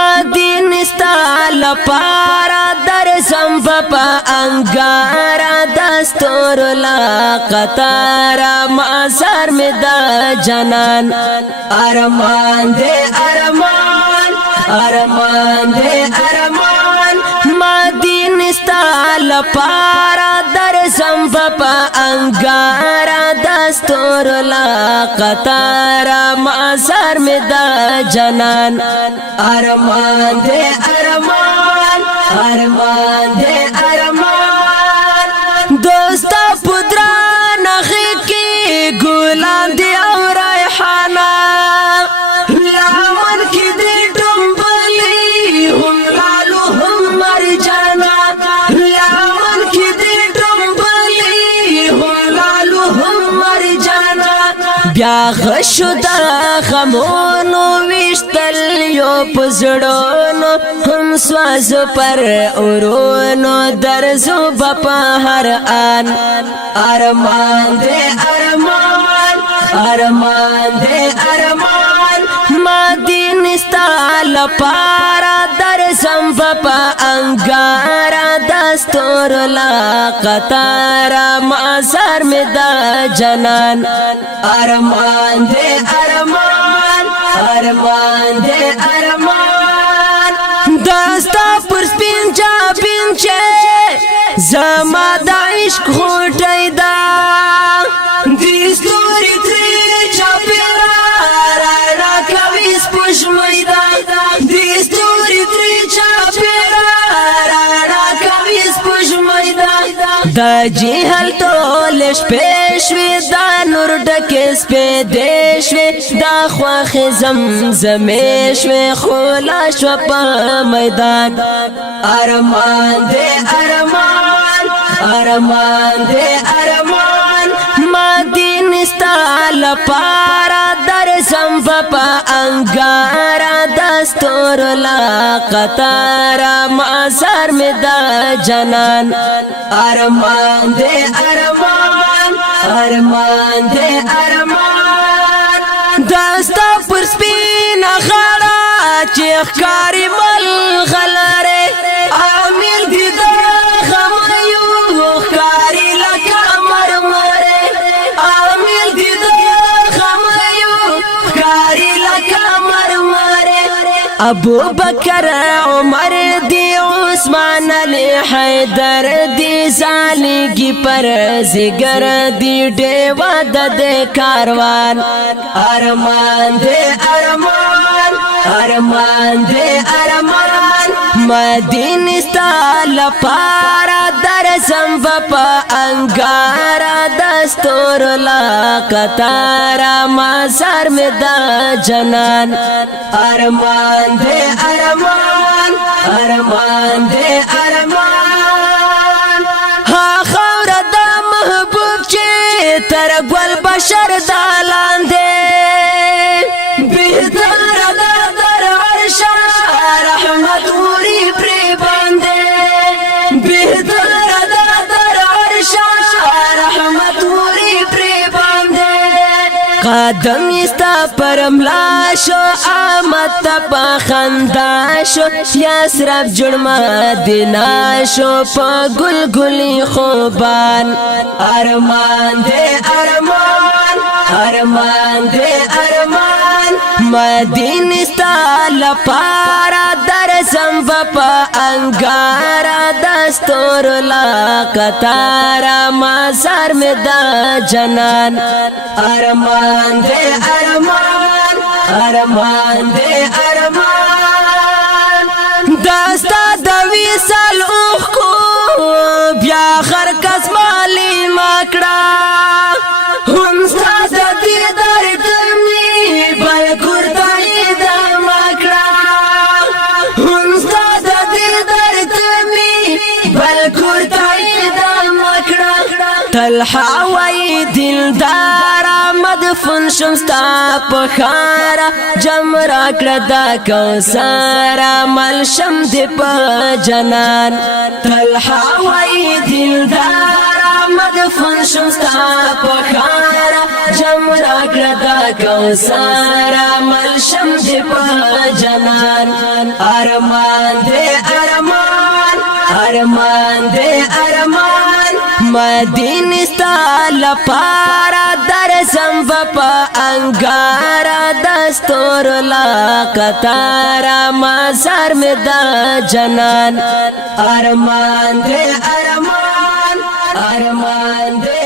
مدین استال پارا در زمپا انگارا دستور لا قطارا معصر میں دا جنان ارمان دے ارمان ارمان دے ارمان مدین استال پارا در زمپا انگارا دستور لا قطارا معصر میں دا جنان ارمان دے ارمان ارمان دے ارمان دوستا پدران اخی کی گلان دی او ریحانا لامن کی دی ڈمبلی ہم لالو ہم مرجانا لامن کی دی ڈمبلی ہم لالو ہم مرجانا بیا غشو دا خمونو وشتل یو پزڑونو ہم سواز پر اورونو درزو بپا ہر آن ارمان دے ارمان ارمان دے ارمان مدین استال پارا درزم بپا انگارا دستور لا قطارا معصر میں دا جنان ارمان دے ارمان ارمان دے ارمان دستا پر سپین چا پینچے زما دا عشق خوٹی دا دیستوری تری چا پیرا رانا کوی سپوش میدا دیستوری تری چا پیرا رانا کوی سپوش میدا دا جیہل تولش پیشوی دا نور ڈکس پہ دیشوی دا خواخ زمزمیشوی خولاش و پا میدان ارمان دے ارمان ارمان دے ارمان مدین استال پارا در زمپا انگارا دستور لا قطارا معصر میں دا جنان ارمان دے ارمان ارمان دے ارمان دستا پر سپین خڑا چیخ کاری ملغلرے عامل دی دا خمیو کاری لکا مرمرے عامل دی دا خمیو کاری لکا مرمرے ابو بکر عمر دی عثمان علی حیدر دی زالگی پر زگر دی ڈیوا دے کاروان ارمان دے ارمان ارمان دے ارمان مدین استال پارا در زمپا انگارا دستور لا قطارا معصر میں دا جنان ارمان دے ارمان ارمان دے ارمان ہاں خور دا محبوب چے تر گل بشر دالان دے بہتر دا در عرشا رحمت اوری پری باندے بہتر دا در عرشا رحمت اوری پری باندے قدم استا پرملا شو آمد تپا خندا شو یسرب جڑما دینا شو پا گل گلی خوبان ارمان دے ارمان ارمان دے ارمان مدین استال پارا در زمپا انگارا دستور لا قطارا معصر میں دا جنان ارمان دے ارمان ارمان دے ارمان دستا دوی سال اوخ کو بیا خرکس مالی مکڑا ہنستا دا دیدار دمی بل کرتائی دا مکڑا ہنستا دا دیدار دمی بل کرتائی دا مکڑا طلحہ وی دلدارا مدفن شمستا پخارا جمرا کردا کوسارا ملشم دی پا جنان طلحہ وی دلدارا مدفن شمستا پخارا جمرا دا کوثر عمل شم دی پا جنان ارمان دے ارمان ارمان دے ارمان مدین استال پارا در زمبا انگارا دستور لا قطارا مزار میں دا جنان ارمان دے ارمان ارمان دے